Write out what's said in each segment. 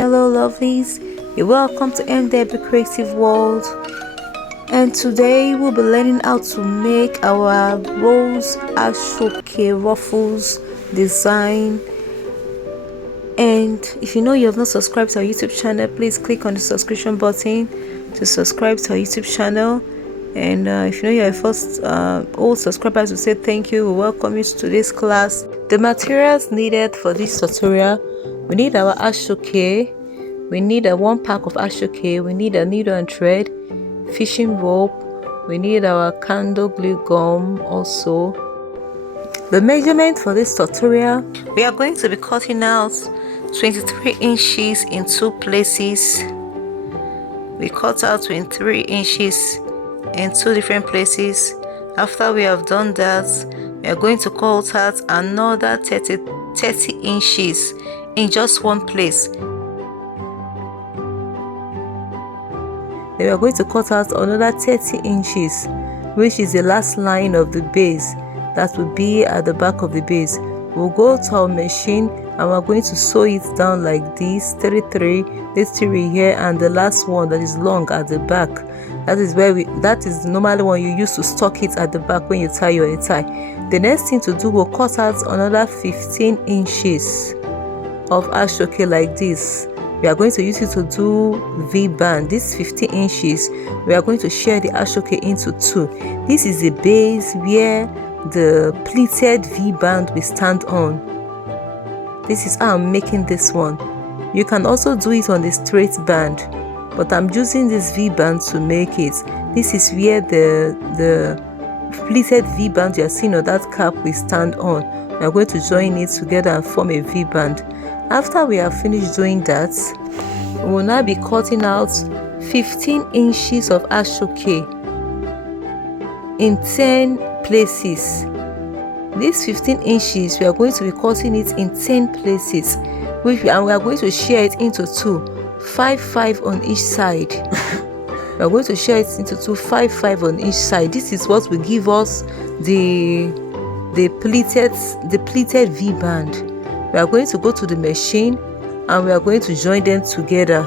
Hello lovelies, you're welcome to MW Creative World, and today we'll be learning how to make our rose Asooke ruffles design. And if you know you have not subscribed to our YouTube channel, please click on the subscription button to subscribe to our YouTube channel. And if you know you're a first old subscribers, we say thank you. We welcome you to this class. The materials needed for this tutorial: we need our Asooke, we need a 1 pack of Asooke, we need a needle and thread, fishing rope, we need our candle glue gum also. The measurement for this tutorial: we are going to be cutting out 23 inches in 2 places. We cut out 23 inches in 2 different places. After we have done that, we are going to cut out another 30 inches in just 1 place. Then we are going to cut out another 30 inches, which is the last line of the base that will be at the back of the base. We'll go to our machine and we're going to sew it down like this: 33, this 3 here, and the last one that is long at the back. That is normally when you use to stock it at the back when you tie your tie. The next thing to do, we'll cut out another 15 inches of Asooke like this. We are going to use it to do V-band. This 15 inches, we are going to share the Asooke into 2. This is the base where the pleated V-band will stand on. This is how I'm making this one. You can also do it on the straight band, but I'm using this V-band to make it. This is where the pleated V-band you are seeing on that cap will stand on. We are going to join it together and form a V-band. After we have finished doing that, we will now be cutting out 15 inches of Asooke in 10 places. These 15 inches, we are going to be cutting it in 10 places, and we are going to share it into 2, 5 on each side. We are going to share it into 2, 5 on each side. This is what will give us the pleated V-band. We are going to go to the machine and we are going to join them together.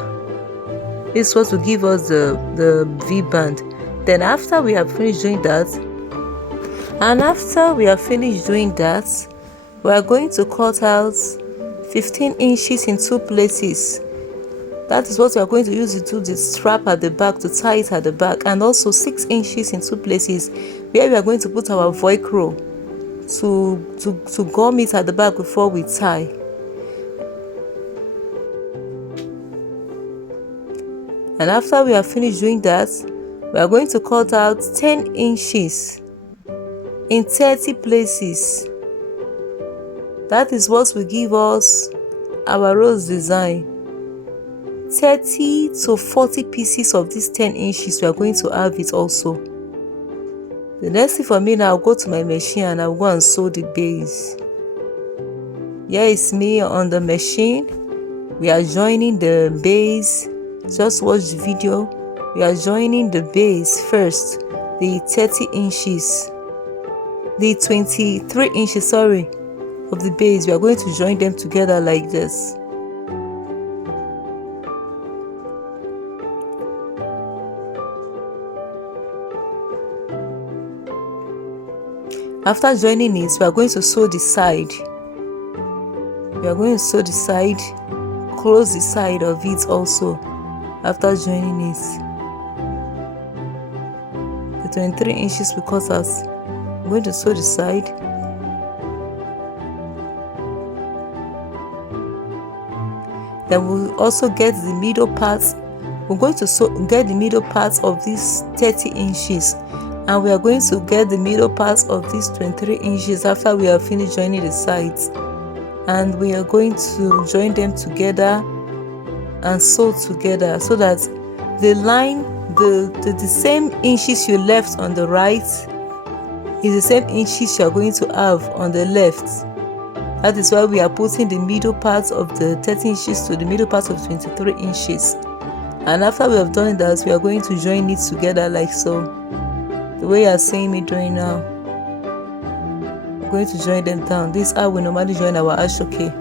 This is what will give us the V-band. Then after we have finished doing that, we are going to cut out 15 inches in 2 places. That is what we are going to use to do the strap at the back, to tie it at the back, and also 6 inches in 2 places where we are going to put our Velcro to gum it at the back before we tie. And after we have finished doing that, we are going to cut out 10 inches in 30 places. That is what will give us our rose design. 30 to 40 pieces of these 10 inches, we are going to have it also. The next thing for me now, I'll go to my machine and I'll go and sew the base. Here is me on the machine. We are joining the base. Just watch the video. We are joining the base first, the 30 inches, the 23 inches, of the base. We are going to join them together like this. After joining it, we are going to sew the side. We are going to sew the side, close the side of it also. After joining it, the 23 inches we cut out, I'm going to sew the side. Then we'll also get the middle parts. We're going to get the middle parts of these 30 inches. And we are going to get the middle parts of these 23 inches after we have finished joining the sides. And we are going to join them together and sew together so that the line, the same inches you left on the right is the same inches you are going to have on the left. That is why we are putting the middle parts of the 30 inches to the middle parts of 23 inches. And after we have done that, we are going to join it together like so. The way you are seeing me doing now. We're going to join them down. This is how we normally join our Asooke.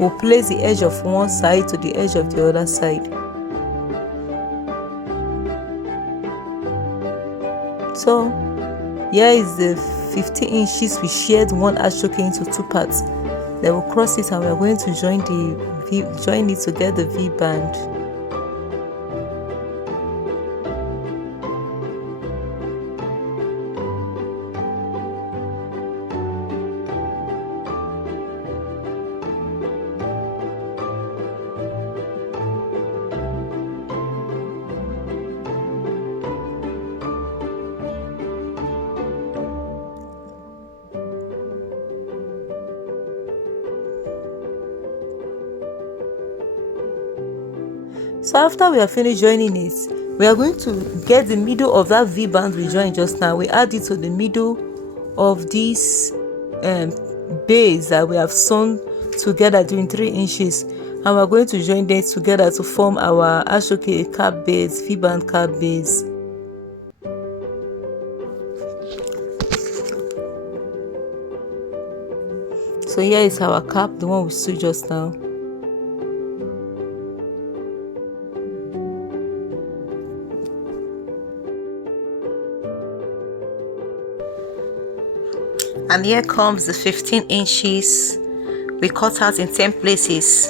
we'll place the edge of one side to the edge of the other side. So here is the 15 inches we shared one Asooke into two parts. Then we'll cross it and we're going to join it to get the V band. So after we have finished joining it, we are going to get the middle of that V band we joined just now. We add it to the middle of this base that we have sewn together during 3 inches, and we're going to join them together to form our Asooke cap base, V band cap base. So here is our cap, the one we sewed just now. And here comes the 15 inches we cut out in 10 places.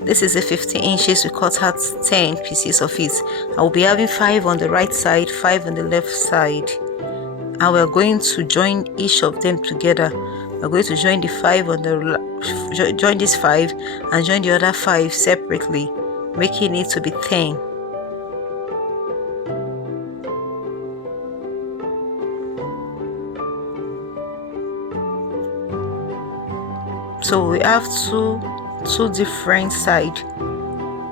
This is the 15 inches we cut out 10 pieces of it. I will be having 5 on the right side, 5 on the left side, and we're going to join each of them together. We're going to join the 5 on the join this 5 and join the other 5 separately, making it to be 10. So we have two different sides.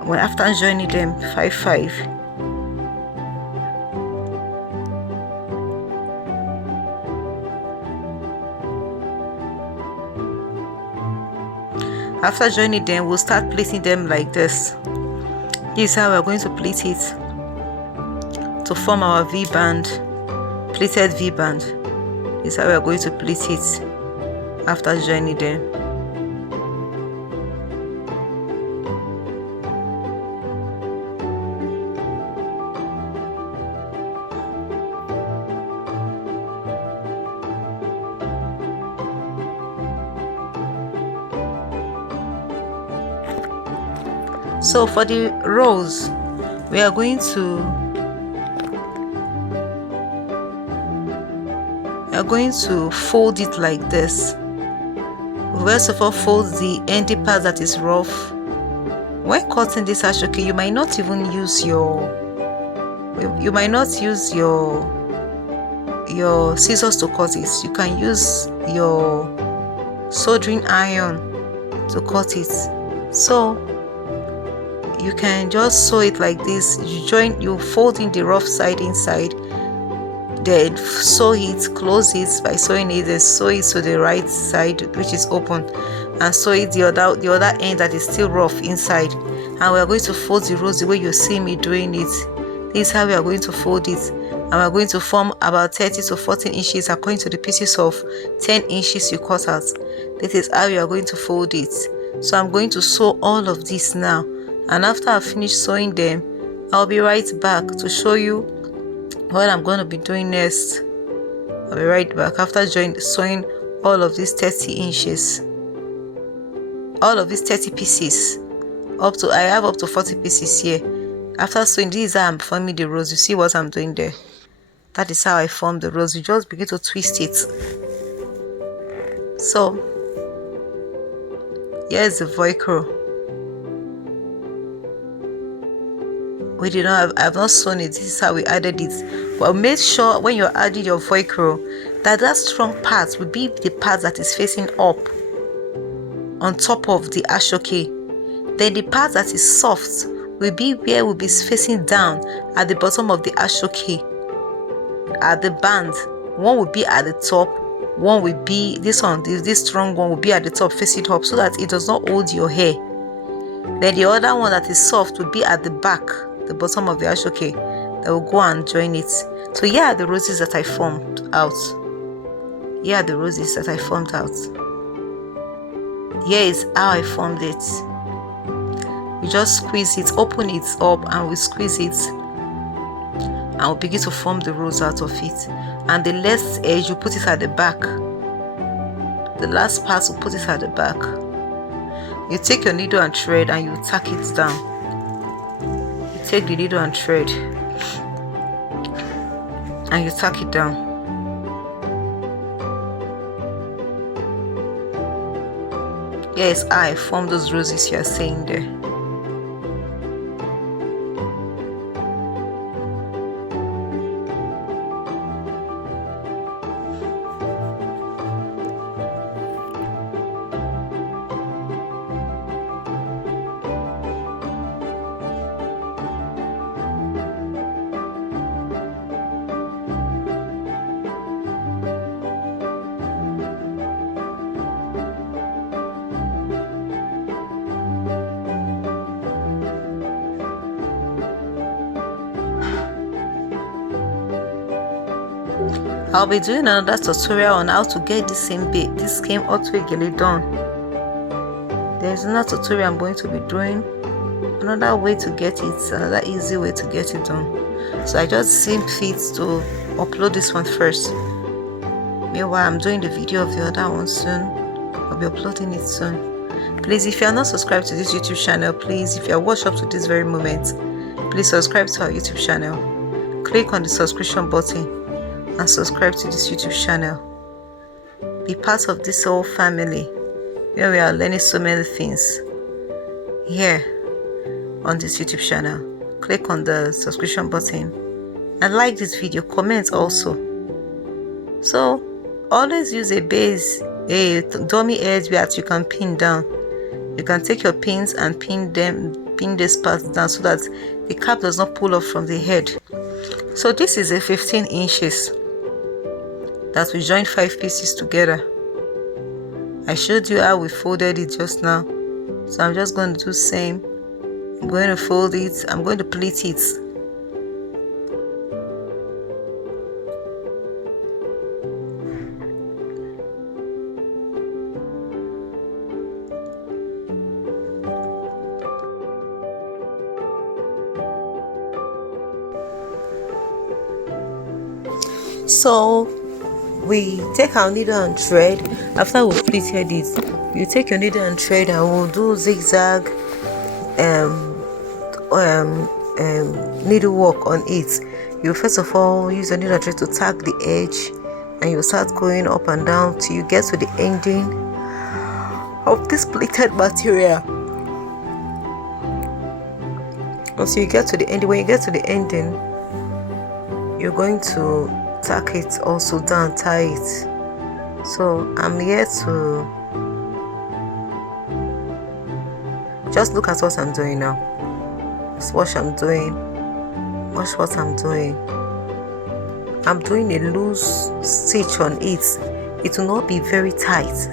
When after joining them 5 5, after joining them, we'll start placing them like this. This is how we're going to plait it to form our V band, pleated V band. This is how we're going to plait it after joining them. So for the rows, we are going to fold it like this. First of all, fold the endy part that is rough. When cutting this Asooke, you might not even use your scissors to cut it. You can use your soldering iron to cut it. So you can just sew it like this. You fold in the rough side inside, then sew it, close it by sewing it, then sew it to the right side which is open, and sew it the other end that is still rough inside. And we are going to fold the rows the way you see me doing it. This is how we are going to fold it, and we are going to form about 30 to 14 inches according to the pieces of 10 inches you cut out. This is how you are going to fold it. So I'm going to sew all of this now, and after I finish sewing them, I'll be right back to show you what I'm going to be doing next. I'll be right back after sewing all of these 30 inches, all of these 30 pieces. I have up to 40 pieces here. After sewing, this is how I'm forming the rows. You see what I'm doing there? That is how I form the rows. You just begin to twist it. So here's the Velcro. I've not sewn it. This is how we added it. But make sure when you're adding your Velcro that strong part will be the part that is facing up on top of the Asooke. Then the part that is soft will be where will be facing down at the bottom of the Asooke. At the band, one will be at the top, one will be this strong one will be at the top facing up, so that it does not hold your hair. Then the other one that is soft will be at the back, the bottom of the Asooke, that will go and join it. So here are the roses that I formed out. Here is how I formed it. We just squeeze it, open it up, and we squeeze it, and we'll begin to form the rows out of it. And the last edge, you put it at the back. The last part, we'll put it at the back. You take your needle and thread and you tack it down. You take the needle and thread and you tack it down. Yes, I form those roses you are seeing there. I'll be doing another tutorial on how to get this same Autogele done. There's another tutorial I'm going to be doing, another way to get it, another easy way to get it done. So I just seem fit to upload this one first. Meanwhile, I'm doing the video of the other one soon. I'll be uploading it soon. Please, if you are not subscribed to this YouTube channel, please, if you are watched up to this very moment, please subscribe to our YouTube channel. Click on the subscription button and subscribe to this YouTube channel. Be part of this whole family where we are learning so many things here on this YouTube channel. Click on the subscription button and like this video, comment also. So always use a base, a dummy edge that you can pin down. You can take your pins and pin this part down so that the cap does not pull off from the head. So this is a 15 inches that we joined 5 pieces together. I showed you how we folded it just now, so I'm just going to do the same. I'm going to fold it, I'm going to pleat it. So we take our needle and thread. After we've pleated it, you take your needle and thread and we'll do zigzag needlework on it. You first of all use your needle and thread to tag the edge, and you start going up and down till you get to the ending of this pleated material. Once you get to the ending, when you get to the ending, you're going to tack it also down, tie it. So I'm here to just look at what I'm doing now. Just watch I'm doing. Watch what I'm doing. I'm doing a loose stitch on it. It will not be very tight.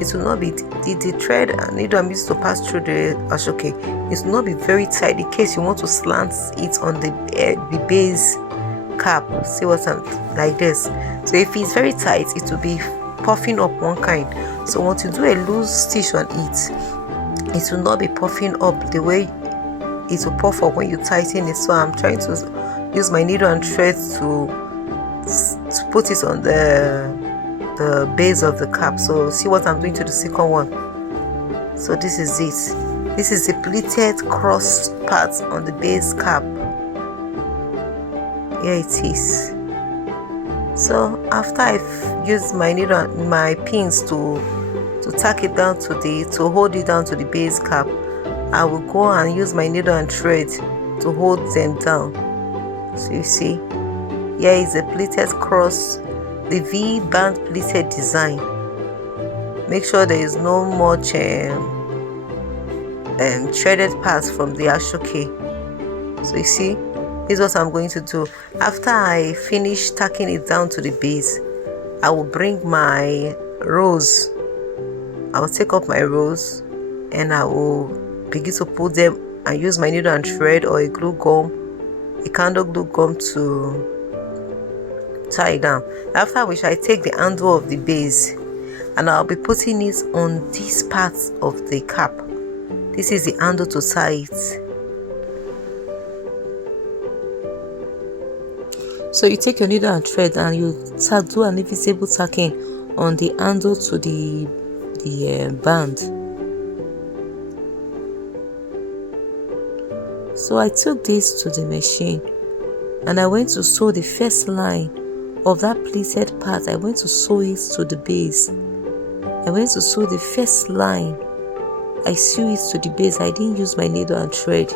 It will not be the thread and needle I'm used to pass through the Asooke. It will not be very tight in case you want to slant it on the base cap. See what I'm like this. So if it's very tight, it will be puffing up one kind. So once you do a loose stitch on it, it will not be puffing up the way it will puff up when you tighten it. So I'm trying to use my needle and thread to put it on the base of the cap. So see what I'm doing to the second one. So this is it. This is the pleated cross part on the base cap. Here it is. So after I've used my needle and my pins to tack it down to hold it down to the base cap, I will go and use my needle and thread to hold them down. So you see, here is a pleated cross, the V band pleated design. Make sure there is no much threaded parts from the Asooke. So you see, this is what I'm going to do. After I finish tacking it down to the base, I will bring my rows. I will take up my rows and I will begin to put them and use my needle and thread or a glue gum, a candle glue gum to tie it down. After which I take the handle of the base and I'll be putting it on this part of the cap. This is the handle to tie it. So you take your needle and thread and you do an invisible tacking on the handle to the band. So I took this to the machine and I went to sew the first line of that pleated part. I went to sew it to the base. I went to sew the first line. I sew it to the base. I didn't use my needle and thread,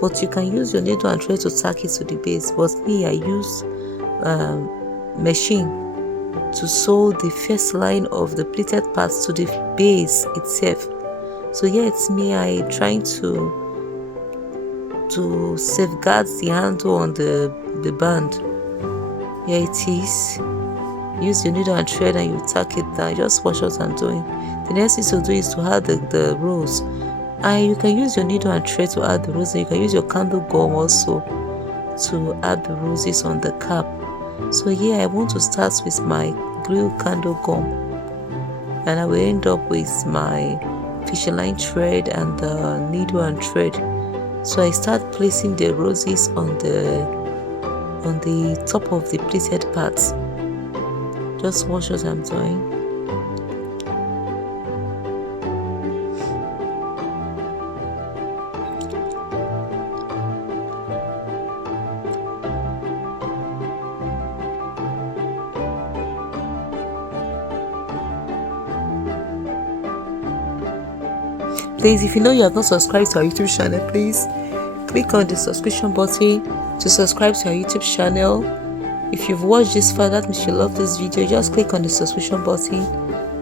but you can use your needle and thread to tack it to the base. But me, I used machine to sew the first line of the pleated parts to the base itself. So here it's me, I trying to safeguard the handle on the band. Here it is. Use your needle and thread and you tack it down. Just watch what I'm doing. The next thing to do is to add the rows. And you can use your needle and thread to add the rows, and you can use your candle gum also to add the roses on the cap. So here I want to start with my glue candle gum, and I will end up with my fishing line thread and the needle and thread. So I start placing the roses on the top of the pleated parts. Just watch what I'm doing. Please, if you know you have not subscribed to our YouTube channel, please click on the subscription button to subscribe to our YouTube channel. If you've watched this far, that means you love this video. Just click on the subscription button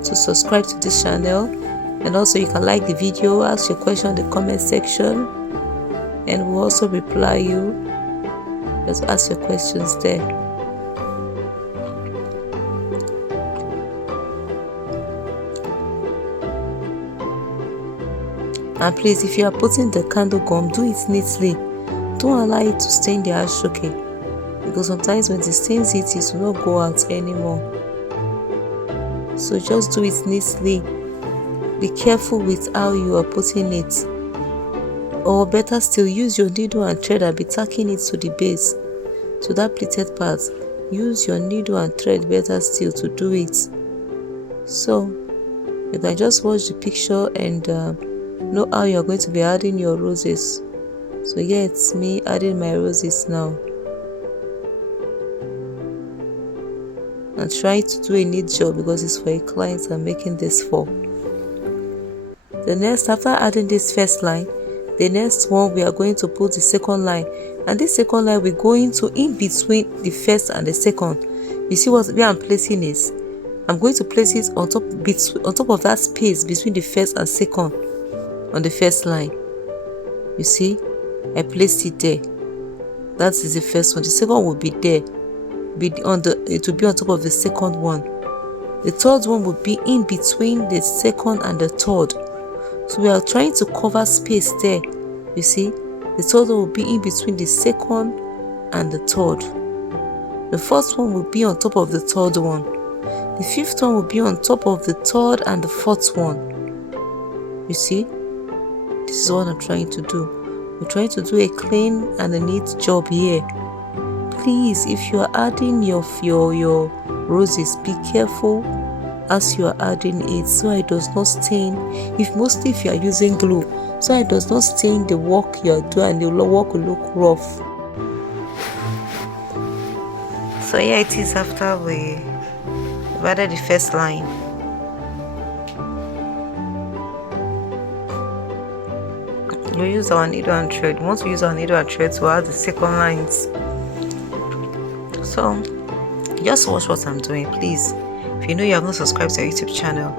to subscribe to this channel. And also you can like the video, ask your question in the comment section, and we'll also reply you. Just ask your questions there. And please, if you are putting the candle gum, do it neatly. Don't allow it to stain the Asooke, because sometimes when it stains it will not go out anymore. So just do it neatly. Be careful with how you are putting it, or better still, use your needle and thread and be tacking it to the base, to that pleated part. Use your needle and thread better still to do it. So you can just watch the picture and know how you're going to be adding your roses. So yeah, it's me adding my roses now. And try to do a neat job because it's for a client I'm making this for. The next, after adding this first line, the next one we are going to put the second line, and this second line we're going to in between the first and the second. You see where I'm placing it? I'm going to place it on top of that space between the first and second on the first line. You see, I placed it there. That is the first one. The second will be there. It will be on top of the second one. The third one will be in between the second and the third. So we are trying to cover space there. You see, the third one will be in between the second and the third. The first one will be on top of the third one. The fifth one will be on top of the third and the fourth one. You see, this is what I'm trying to do. We're trying to do a clean and a neat job here. Please, if you are adding your roses, be careful as you are adding it, so it does not stain. Mostly if you are using glue, so it does not stain the work you are doing, and the work will look rough. So here it is after we added the first line. We use our needle and thread. We want to use our needle and thread to add the second lines. So just watch what I'm doing, please. If you know you have not subscribed to our YouTube channel,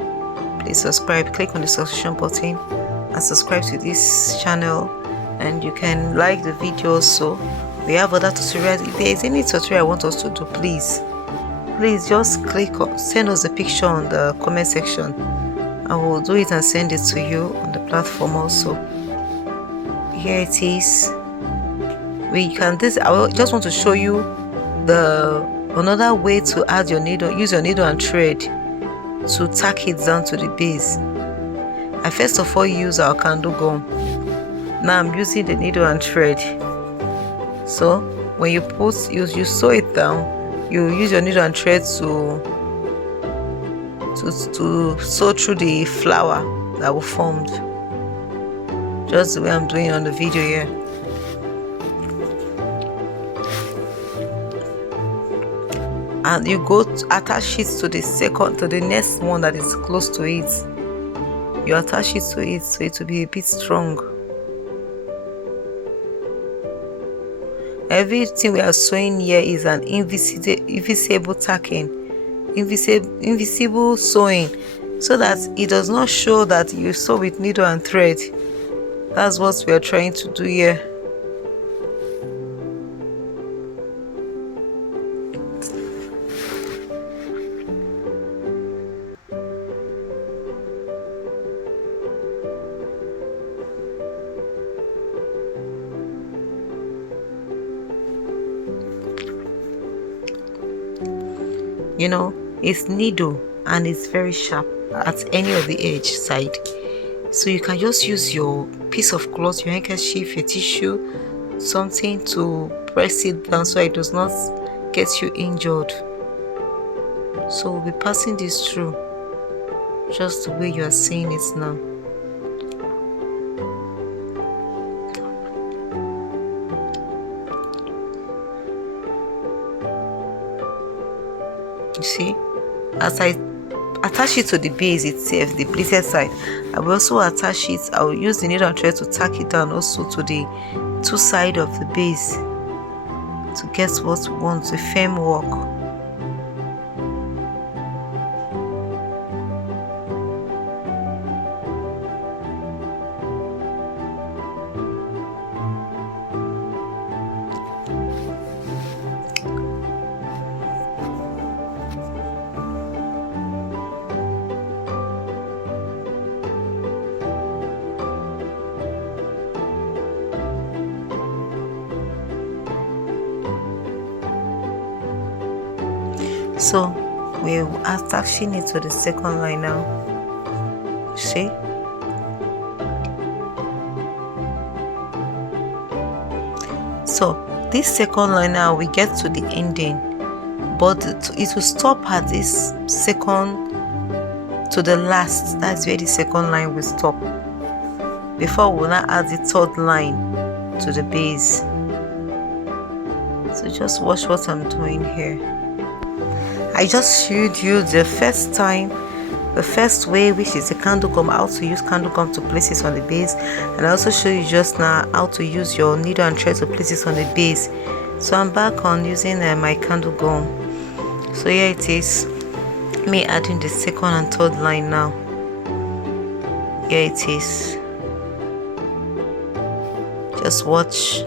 please subscribe. Click on the subscription button and subscribe to this channel, and you can like the video also. We have other tutorials. If there is any tutorial I want us to do, please just click on, send us a picture on the comment section. I will do it and send it to you on the platform also. Here it is. I just want to show you another way to add your needle. Use your needle and thread to tack it down to the base. I first of all use our candle gum. Now I'm using the needle and thread. So when you sew it down, you use your needle and thread to sew through the flower that will formed, just the way I'm doing on the video here. And you go to attach it to the next one that is close to it. You attach it to it so it will be a bit strong. Everything we are sewing here is an invisible tacking, invisible sewing, so that it does not show that you sew with needle and thread. That's what we are trying to do here. You know, it's needle and it's very sharp at any of the edge side, so you can just use your piece of cloth, your handkerchief, your tissue, something to press it down so it does not get you injured. So we'll be passing this through just the way you are seeing it now. You see, as I attach it to the base itself, the pleated side, I will also attach it. I will use the needle and thread to tack it down also to the two sides of the base to get what we want, a firm work. So we're attaching it to the second line now. See? So this second line now, we get to the ending, but it will stop at this second to the last. That's where the second line will stop, before we'll now add the third line to the base. So just watch what I'm doing here. I just showed you the first way, which is the candle gum, how to use candle gum to place it on the base, and I also show you just now how to use your needle and thread to place it on the base. So I'm back on using my candle gum. So here it is, me adding the second and third line now. Here it is. Just watch.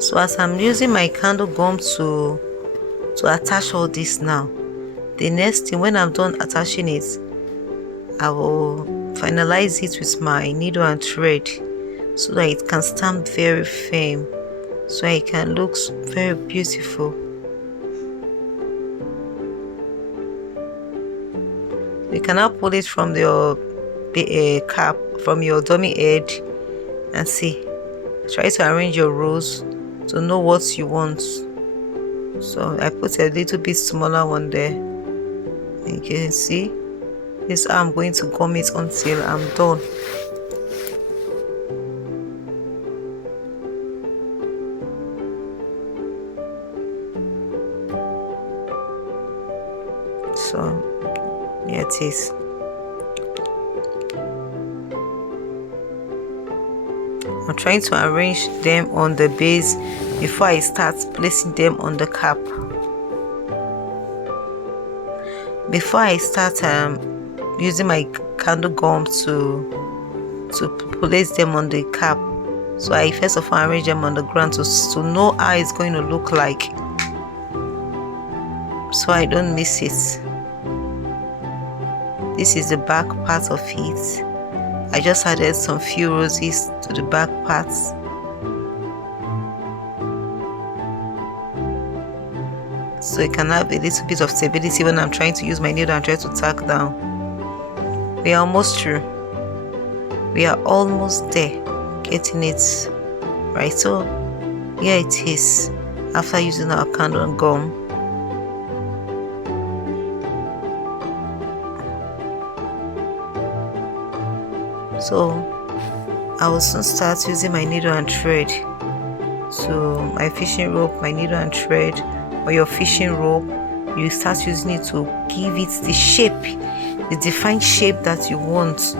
So as I'm using my candle gum to attach all this now, the next thing, when I'm done attaching it, I will finalize it with my needle and thread so that it can stand very firm, so it can look very beautiful. You can now pull it from your cap, from your dummy head, and see. Try to arrange your rows to know what you want. So I put a little bit smaller one there. You can see this is how I'm going to gum it until I'm done. So here it is. I'm trying to arrange them on the base before I start placing them on the cap. Before I start using my candle gum to place them on the cap, so I first of all arrange them on the ground to know how it's going to look like, so I don't miss it. This is the back part of it. I just added some few roses to the back parts. So it can have a little bit of stability when I'm trying to use my needle and try to tack down. We are almost through. We are almost there, getting it right. So here it is after using our candle and gum. So I will soon start using my needle and thread. So my fishing rope, my needle and thread, or your fishing rope, you start using it to give it the shape, the defined shape that you want.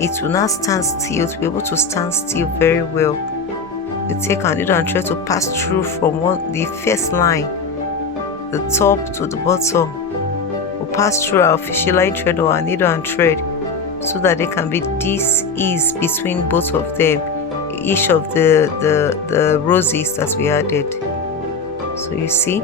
It will not stand still, to be able to stand still very well. We take our needle and thread to pass through from the first line, the top to the bottom. We'll pass through our fishing line thread or our needle and thread, so that there can be this ease between both of them, each of the roses that we added. So you see,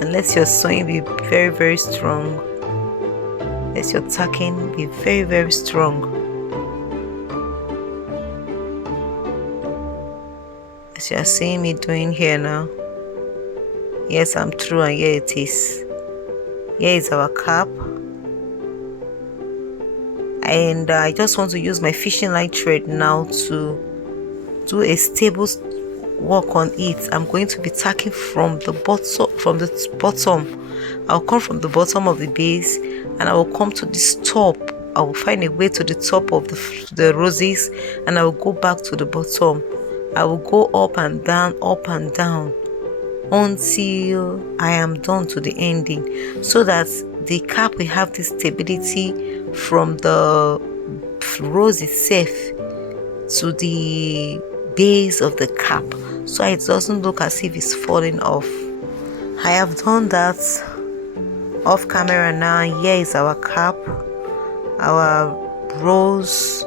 and let your sewing be very, very strong. Let your tacking be very, very strong. As you are seeing me doing here now. Yes, I'm through, and here it is. Here is our cap. And I just want to use my fishing line thread now to do a stable work on it. I'm going to be tacking from the bottom. I'll come from the bottom of the base and I will come to this top. I will find a way to the top of the roses, and I will go back to the bottom. I will go up and down until I am done to the ending, so that the cap will have this stability from the rose itself to the base of the cap, so it doesn't look as if it's falling off. I have done that off camera now. Here is our cap, our rose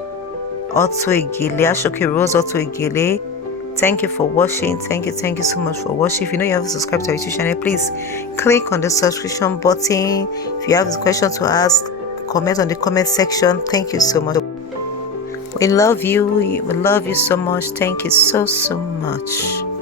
Autogele, Asooke rose Autogele. Thank you for watching. Thank you so much for watching. If you know you haven't subscribed to our YouTube channel, please click on the subscription button. If you have a question to ask, comment on the comment section. Thank you so much. We love you. We love you so much. Thank you so much.